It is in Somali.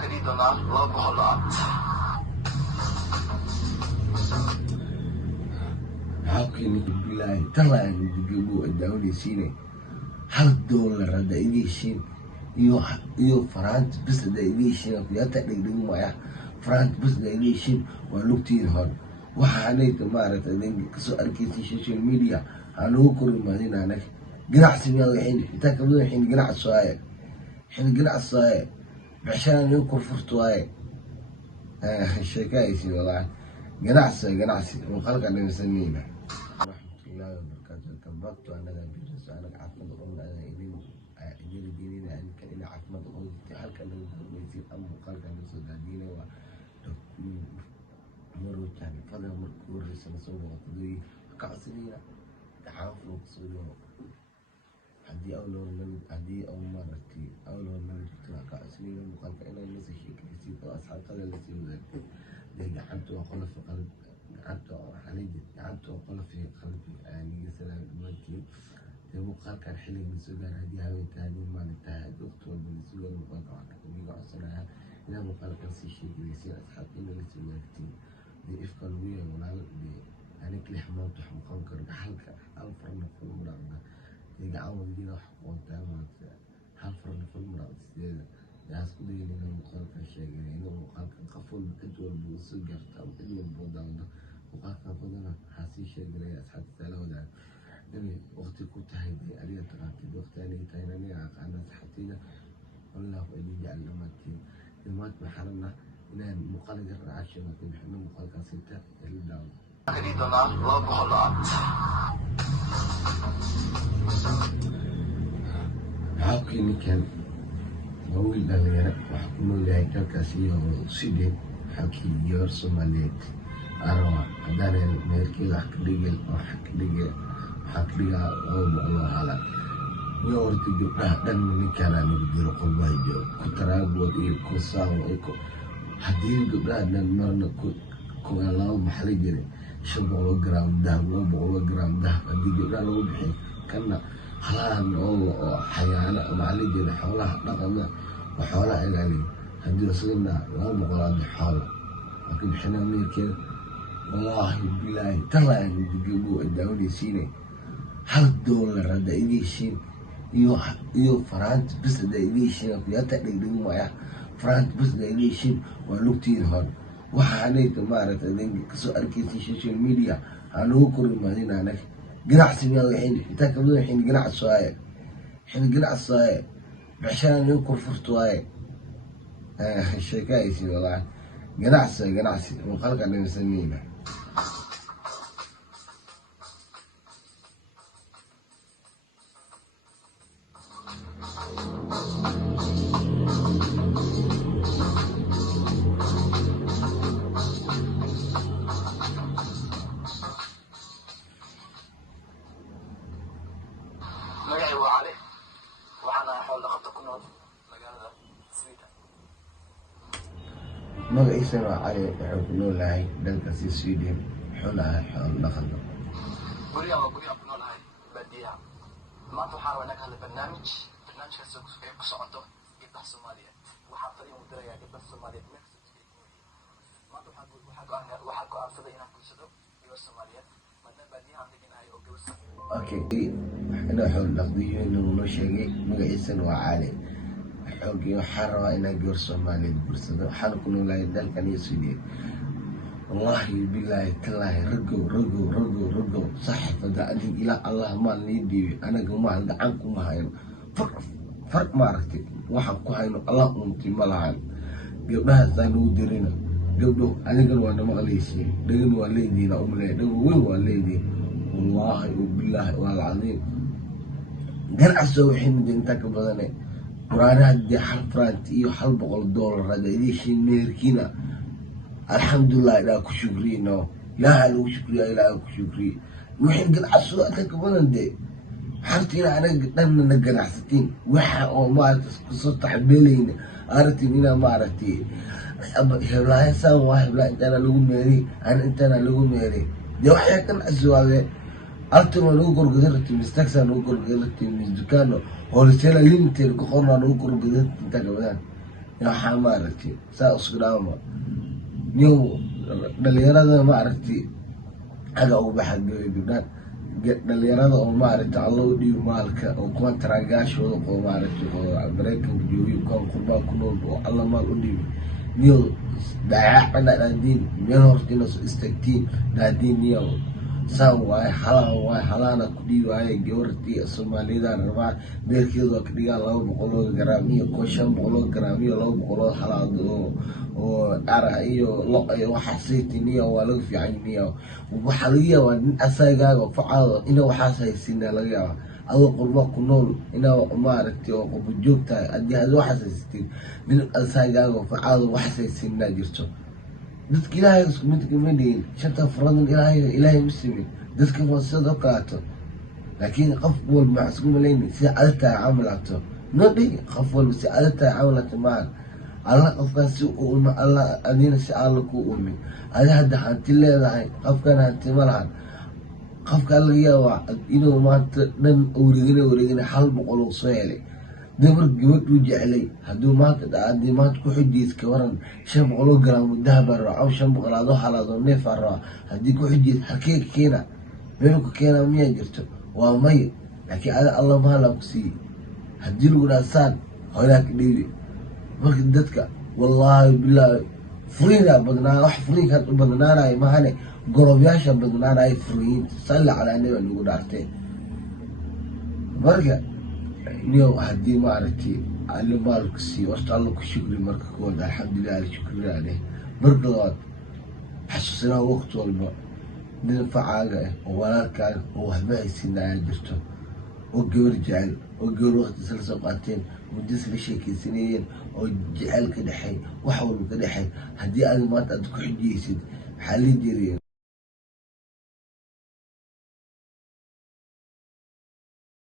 dito na love ko lot. Halkani bilaay talaan digibu dawlisiine hal dollar hada idiishin iyo France bis hada idiishin kuyata dhigdhigu maya France bis hada idiishin waa lugtiin hor waxaanay maaragtay idin kasoo arkaysa social media aanu ku rimaadin anaga ganacsiga waxay inta ka badan waxay ganacsiga عشان يكون فرتواي الشكاية والله قناعسي وخلق اللي مسمينا ورحمة الله وبركاته كبرت أنا بجلس أنا عفمد أقول أنا إلين دينينا أن كان إلى عفمد أقول هلك اللي يصير أم خلق اللي يصير دينه ومرو كان فضل مركور رسالة صوبه وقضي كعسلينا تعافوا بصوره هدي أول مرة تلاقى سنين وقال إلى الناس شيء كثير أصحاب قال التي وذاك قعدت وقال في قلب قعدت وقال في قلبي يعني سلام الملكي يوم قال كان حلي من السودان هدي هاي تاني ما نتاهد أخت من السودان وقال كان يقع سنة إلى مقال كان شيء كثير أصحاب إلى التي وذاك دي إفكار ويا ولا يعني كل حمام تحم قنكر بحلقة أنفرنا في المرأة يقعوا دينا حقوقنا ما حفرنا في المرأة السيدة يحسكوا دينا مقالك الشيء يعني مقالك قفل أجوال بوسجر أو أجوال بودانا مقالك فضنا حاسي شيء يعني أصحاب الثلاثة ده يعني وقتي كنت هيدي أريد تراكي وقت أنا تايناني أنا صحتينا والله إلي جعل لماتين المات محرمنا إلى مقالك الرعاشة ما كنا حنا مقالك ستة اللي داون Dito na love ko lot. halkani kan waa wiil dhalinyaro waxa ku noolyahay dalkaasi iyo sidee halkii gabar Soomaaliyeed arawa hadaan meelkeeda wax ka dhigay waxaa ka dhigaa oo boqolo hala iyo horta gabdhaha dhan ninkaan aan ugu diro qolbaayo ku taraagood iyo ku saawo haddii gabdhaha dhan marna ku laba maxali jiray 500 gram dahab 200 gram dahab haddii gabdhaha lagu bixiyo kana halahan oo xayaana macali jira xoolaha dhaqana xoolaha ilaaliyo haddii asagana 200 xoolo laakiin bixina meelkeeda wallahi billahi talaan digibu dawlisiine hal dollar hada idiishin iyo France bis hada idiishin kuyata dhigdhigu maya France bis hada idiishin waa lugtiin hor waxaanay maaragtay idin kasoo arkaysa social media aanu ku rimaadin anaga ganacsiga waxay inta ka badan waxay ganacsiga عشان يكون فرتواي الشكاية والله قناعسي وخلق اللي مسمينا Magacay waa Cali. Waxaan xoolo dhaqato ku nool magaalada Sweden. magaciisa waa Cali wuxuu ku noolahay dalkaasi Sweden xoolaha xoolo dhaqato Guriga ku noolahay baadiyaha. Maanta waxaan rabaa inaan ka hadlo barnaamijkaas oo ku socoto gabdhaha Soomaaliyeed. Waxaan fariin u dirayaa gabdhaha Soomaaliyeed meel kasta ay ku yihiin. Maanta waxaan go'aansaday inaan guursado gabar Soomaaliyeed maadaama baadiyaha aan deganahay oo gabar okay أنا حول لقضيه إنه نشجع مجلسنا وعالي حوجي وحرة إن جور سومالي برصد حركنا لا يدل كان يسوي والله بالله تالله رجو صح فدعني إلى الله ما نيدي أنا جماعة دعمكم هاي فرق معرفتي واحد كهين الله أنتي ملعن قبلها ثانو درينا قبله أنا قالوا أنا ما غليشي دقن والدي لا أملي دقن وين والدي والله وبالله والعظيم ganacsiga waxay midinta ka badanay quraanaha hadii hal franc iyo $100 hada idiishin meerkina alxamdulillah ilaa ku shukrino ilaaha lagu shukriya ilaaha ku shukriya wixii ganacsiga ka badan de hartina anaga dhanna ganacsatiin waxa oo maaragtay ku soo taxbeelayna aragtina maaragtay heblaaysan waa heblaay intana lagu meeri de waxay ganacsiga أكتر من أوكر قدرت مستكسر أوكر قدرت من دكانه هو رسالة ليمتر كقرنا أوكر قدرت أنت كمان waxaa maaragtay saa isku dhaama niyow dhalinyarada maaragtay xagga ugu baxa gabdhaan dhalinyarada oo maaragtay alla u dhiibo maalka oo kuwan taraagaashooda oo maaragtay oo maraykanka joogiyo kuwan qurbaa ku nool oo alla maal u dhiibo niyow dayaacana dhaadiin meel horta inaad istaagtiin dhaadiin niyow saan waaye halaana ku dhiibaaye gabartii soomaaliyada rabaa beerkeedu waa ka dhigaa 200 garaam iyo 500 garaam iyo 200 halaad oo ara iyo lo iyo waxa saytiniya waa laga fiican niyo waxa laga yaabaa in asagaaga facaado inuu waxaas haysiina laga yaabaa adoo qurbo ku nool inuu maaragtay oo qof joogtahay hadii aad waxaas haysiin in asagaaga facaado waxaas haysiina jirto dadka ilaahay isku mid ka mideen shanta faradan ilaahay muslimin dadka waa sidoo kale laakiin qof walba isku maleeyay si aadta camalato nadi qof walba si aadta camalato ma alla qofkaas uu ma alla adina si alla ku uumi ada hadda hanti leedahay qofkan hanti ma lahan qofka laga yaabaa inuu maanta dhan wareegina hal boqol oo soo helay dabar gabadh u jecelay hadduu maanta dhacday maanta ku xijiyay ka waran 500 garaam dahab ah 500 aad halaado neef ah haddii ku xijiyay halkee keena meel ku keena miya jirto waa may laakiin ada Allah ma la ku sii haddii lagu dhaasaan hooyaa ka dhiibi marka dadka wallahi billahi furiina badnaa wax furiinka badnaanay ma hane gorobyasha badnaanay furiin salli ala nabi lagu dhaartay marka niyo haddii maaragtay alle maalku sii warta alla ku shukri marka koowaad alxamdulilah shukri aleh marka labaad xasuusinaa waqti walba dhinacaaga oo walaalkaaga oo waxba haysinaa jirto oo gabar jecel oo gabar waqti isla soo qaateen muddo isla sheekaysanayeen oo jecel ka dhaxay wax walba ka dhaxay haddii aad maanta aad ku xijiyeysid maxaa la jiriyay